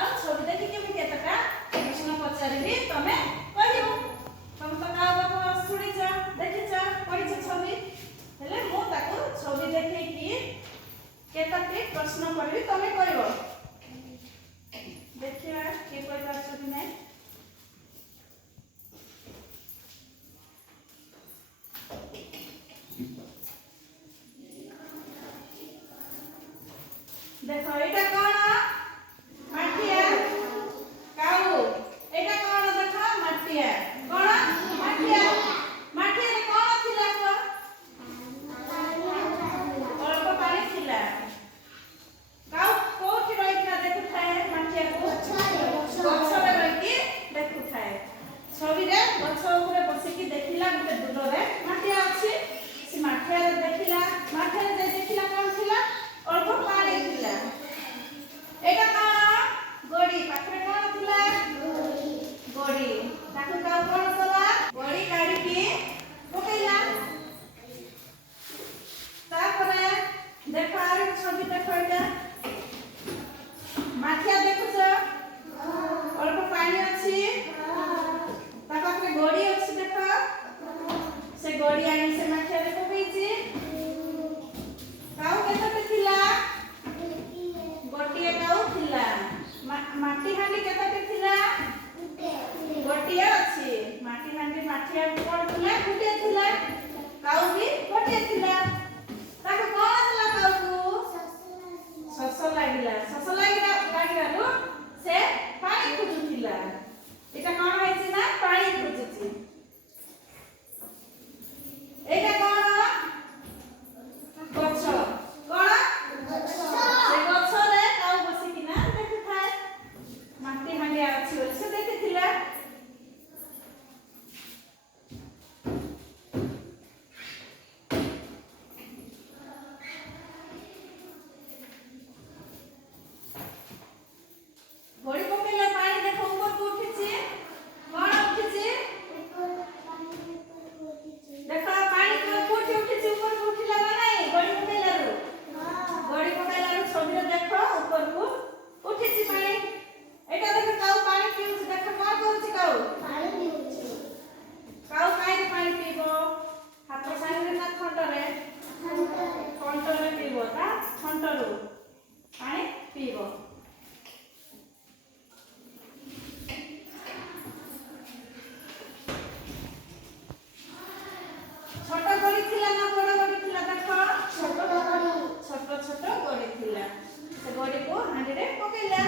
ଆଉ ଛବି ଦେଖି କେମିତି ଏତଟା ପ୍ରଶ୍ନ ପଚାରିବି ତମେ କହିବ। ତମେ ତ କାହା କଥା ଶୁଣିଛ ଦେଖିଛ ପଢିଛ ଛବି ହେଲେ ମୁଁ ତାକୁ ଛବି ଦେଖେଇକି କେତଟି ପ୍ରଶ୍ନ କରିବି ତମେ କହିବ। ଦେଖିବା କିଏ କହିପାରୁଛ କି ନାହିଁ। देखो एटा कौन माटिया काऊ एटा कौन देखो माटिया कौन माटिया माटिया रे कौन थिला को अल्प पानी थिला काऊ कोठी रहिना देखु थाए माटिया को गछ रे रहिकी देखु थाए छवि रे गछ ऊपर बसी की देखिला गुटे दूर रे माटिया अछि से माटिया रे देखिला माटिया रे देखिला कौन थिला अल्प पानी थिला। एटा कौन गोड़ी पाखरे कौन थिला गोड़ी ताकू काऊ कौन कला गोड़ी काढी की पकेइला। तापरे देखो आरे छवि देखो एटा माठिया देखुछ अल्प पानी अछि ता पाखरे गोड़ी अछि देखो से गोड़ी आनी से माठिया रे पकेइछि काऊ केते थिला गोटिए काऊ थिला माटी हांडी केते थिला गोटिए अछि माटी हांडी माठिया कोन थिला गुटिए थिला काऊ भी गोटिए थिला ताको कोन थिला काऊ को सस लागिला रो से पानी खुजुथिला एटा कोन हैछि ना पानी खुजुछि। एटा कोन गछ कोन से गछ रे काऊ बसी किना देखु थाए माटी हांडिया अछि बोले से देखिथिला। गोड़ी पकेला पानी देखो ऊपर को उठिछि कोन उठिछि देखो पानी को उठिछि ऊपर को उठिला ना नहीं गोड़ी पकेला रो गोड़ी पकेला रो छवि रे देखो ऊपर को उठिछि पानी एटा देखो काऊ पानी पीउछि देखो कोन करूछि काऊ पानी पीउछि काऊ काई पानी पीबो हाथ साइड ना खंडरे खंडरे पीबो ता खंडरो पानी पीबो। छोट गोड़ी थिला ना बड़ गोड़ी थिला देखो छोट गोड़ी थिला से गोड़ी को हांडी रे पकेइला।